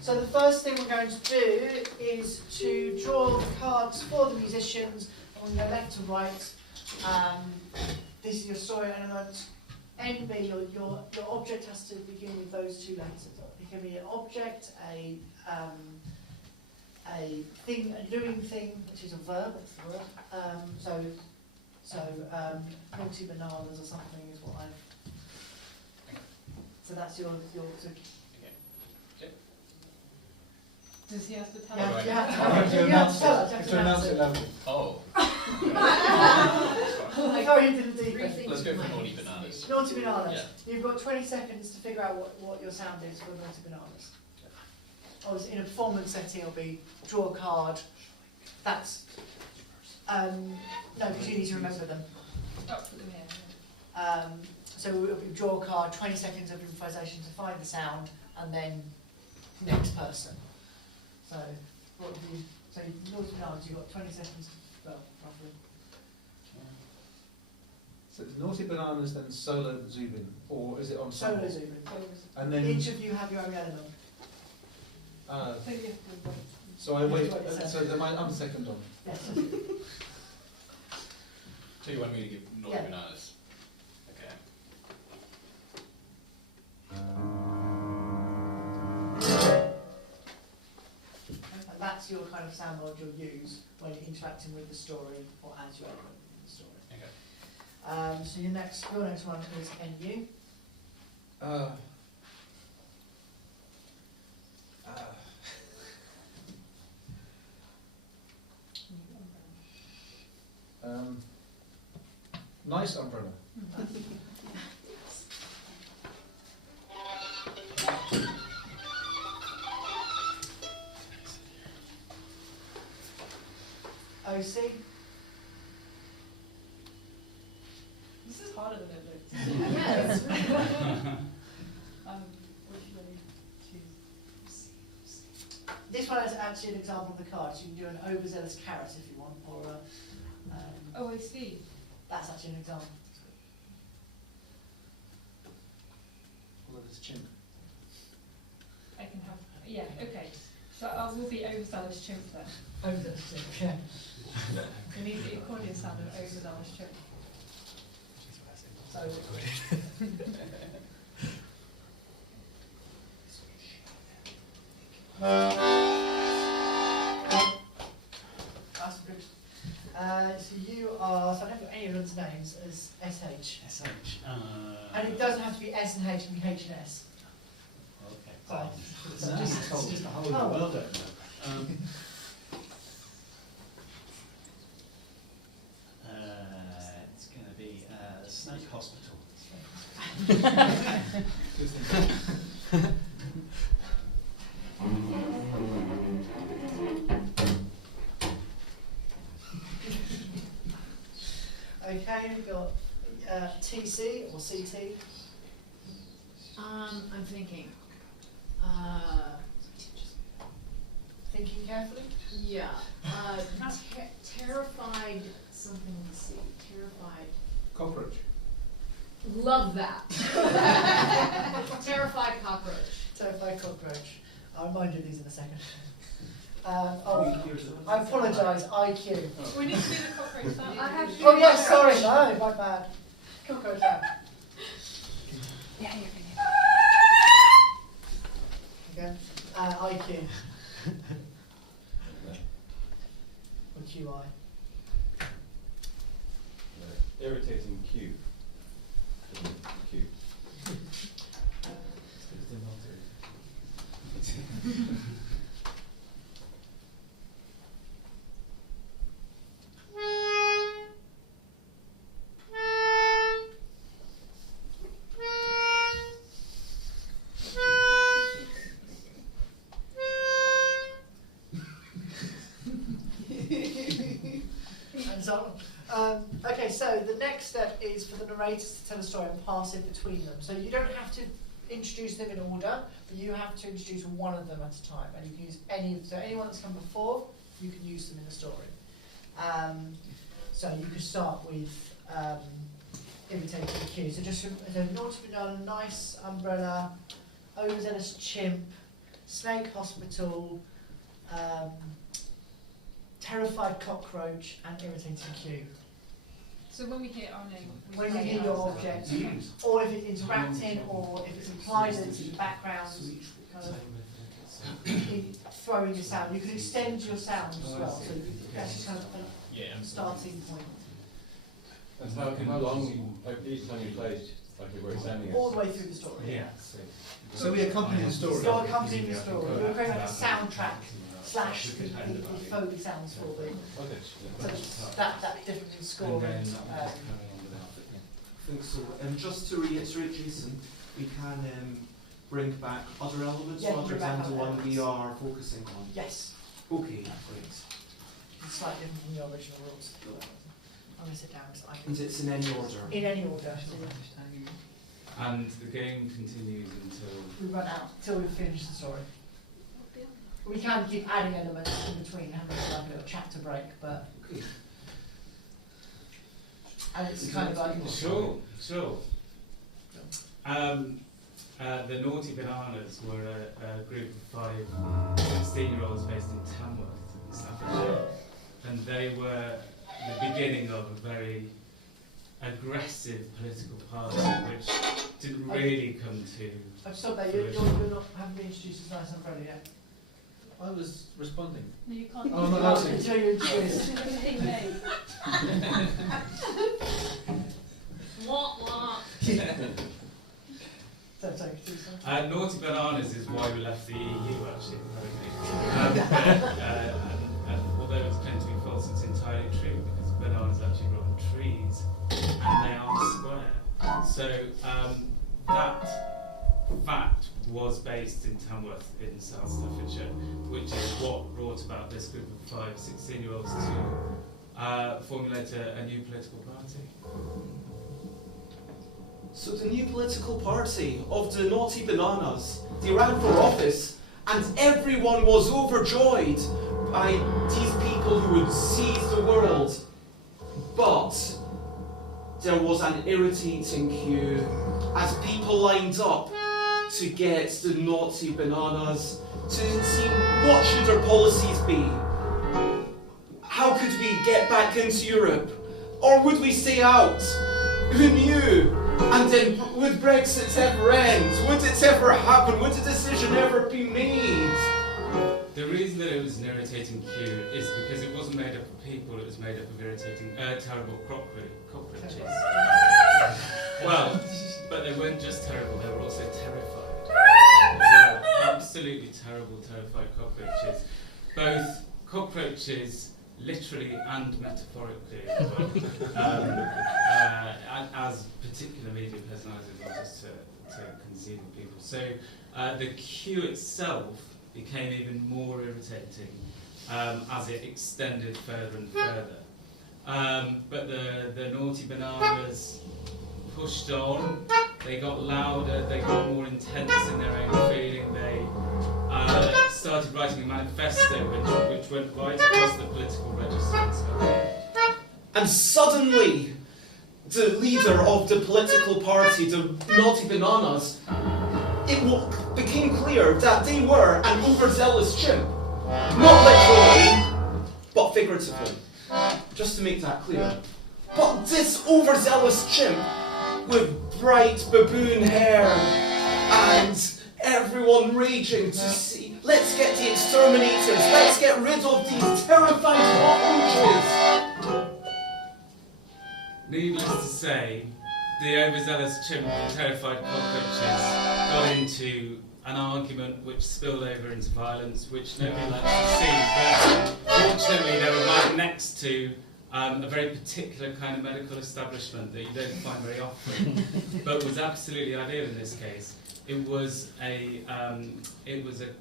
So the first thing we're going to do is to draw the cards for the musicians on the left to right. This is your story element. NB, your object has to begin with those two letters. It can be an object, a thing, a doing thing, which is a verb. That's the word. Naughty bananas or something is what I've. So that's your. Does he have to tell Yeah, us? you have to announce it. Oh. I go into the deep end. Let's go for naughty bananas. Naughty bananas. Yeah. You've got 20 seconds to figure out what your sound is for naughty bananas. Obviously, in a performance setting, it'll be draw a card. That's no, because you need to remember them. So it'll be draw a card, 20 seconds of improvisation to find the sound, and then next person. So what do you? So naughty bananas, you've got 20 seconds. Well, roughly. So it's Naughty Bananas, then Solo Zubin, or is it on Solo Zubin. And then Each of you have your own element. So I wait. So then I'm second on. Yes. So you want me to give naughty bananas? Okay. And that's your kind of sound mod you'll use when you're interacting with the story or as your element in the story. Okay. So your next one is NU. Nice umbrella. OC. This is harder than it looks. Yes. What should I choose? This one is actually an example of the card. So you can do an overzealous carrot if you want, or a, Oh, I see. that's actually an example. Although it's chimp. I can have, yeah, okay. So I will be overzealous chimp then. Overzealous, yeah. You need the accordion sound of overzealous chimp. So, that's good. So you are, so I don't know any of those names as SH. SH. And it doesn't have to be S and H, it can be H and S. Okay. Sorry. No, it's just a whole new world over there. It's going to be Snake Hospital. Okay, we've got TC or CT. I'm thinking. Thinking carefully. Yeah. Terrified something. Let's see. Terrified. Cockroach. Love that. Terrified cockroach. Terrified cockroach. I'll remind you of these in a second. I apologise, IQ. We need to do the cockroach sound. I have to Oh yes, sorry, no, my bad. Cockroach sound. Yeah, you're Okay. IQ. Or QI. Irritating cube. Cube. And so on. Okay, so the next step is for the narrators to tell a story and pass it between them. So you don't have to introduce them in order, but you have to introduce one of them at a time. And you can use so anyone that's come before, you can use them in the story. So you could start with imitating the cue. So just so naughty banana, nice umbrella, overzealous chimp, snake hospital, terrified cockroach, and irritating Q. So when we hit our name, we When you say hit our your object, or if it's interacting, or if it's implied that it's in the background, kind of throwing a sound. You can extend your sound as well, so that's kind of a starting point. And how long, like each time you play, like if we're extending it? All the way through the story. Yeah. So we accompany the story. You're accompanying the story. You're creating like a soundtrack slash the Foley sounds for the. Okay. So that difference in score and. I think so. Just to reiterate, Jason, we can bring back other elements Yeah, rather bring back than the other one we elements. are focusing on. Yes, Okay, great. it's slightly different from the original rules. I'm going to sit down because I can. And it's in any order. In any order. And the game continues until... We run out till we finish the story. We can keep adding elements in between, having like a little chapter break, but. Okay. And it's kind of like. Sure. The Naughty Bananas were a group of 5 16-year-olds based in Tamworth, in Staffordshire, and they were the beginning of a very aggressive political party, which didn't really come to. I've stopped there. You're not haven't been introduced as Nice Umbrella yet. I was responding. No, you can't. Oh, no, that's it. Until you're introduced. Everything made. Naughty Bananas is why we left the EU, actually, although it's claimed to be false, it's entirely true, because bananas actually grow on trees, and they are square. So that fact was based in Tamworth in South Staffordshire, which is what brought about this group of 5 16-year-olds to formulate a new political party. So the new political party of the Naughty Bananas, they ran for office, and everyone was overjoyed by these people who would seize the world. But there was an irritating queue as people lined up to get the Naughty Bananas to see what should their policies be. How could we get back into Europe? Or would we stay out? Who knew? And then would Brexit ever end? Would it ever happen? Would a decision ever be made? The reason that it was an irritating queue is because it wasn't made up of people, it was made up of irritating, terrible cockroaches. Well, but they weren't just terrible, they were also terrified. Well, absolutely terrible, terrified cockroaches. Both cockroaches, literally and metaphorically, as particular media personalities, not just to conceiving people. So the queue itself became even more irritating as it extended further and further. But the Naughty Bananas pushed on, they got louder, they got more intense in their own feeling, they started writing a manifesto which went right across the political register. And suddenly, the leader of the political party, the Naughty Bananas, it became clear that they were an overzealous chimp. Not literally, but figuratively. Just to make that clear. But this overzealous chimp, with bright baboon hair, and everyone raging to see, let's get the exterminators, let's get rid of these terrified cockroaches. Needless to say, the overzealous chimp and terrified cockroaches got into an argument which spilled over into violence, which nobody likes to see, but fortunately they were right next to a very particular kind of medical establishment that you don't find very often, but was absolutely ideal in this case. It was a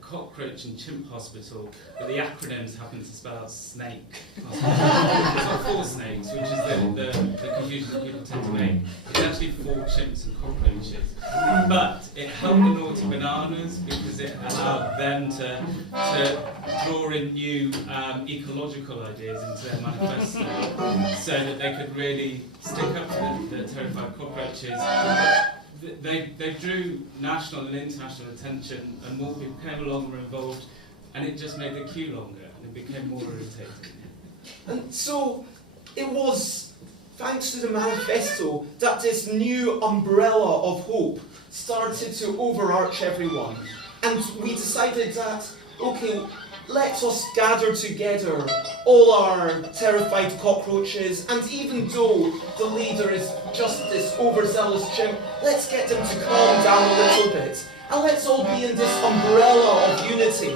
cockroach and chimp hospital, but the acronyms happen to spell out snake. It's not 4 snakes, which is the confusion that people tend to make. It's actually 4 chimps and cockroaches. But it helped the Naughty Bananas because it allowed them to draw in new ecological ideas into their manifesto, so that they could really stick up to the terrified cockroaches they drew national and international attention, and more people came along and were involved, and it just made the queue longer, and it became more irritating. And so it was thanks to the manifesto that this new umbrella of hope started to overarch everyone. And we decided that, okay, let us gather together all our terrified cockroaches, and even though the leader is just this overzealous chimp, let's get them to calm down a little bit. And let's all be in this umbrella of unity,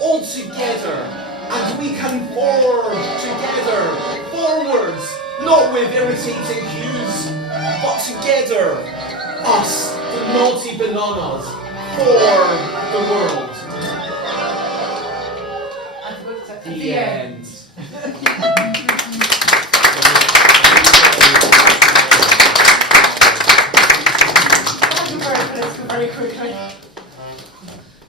all together. And we can forge together, forwards, not with irritating cues, but together, us, the naughty bananas, for the world. I forgot to say, The end.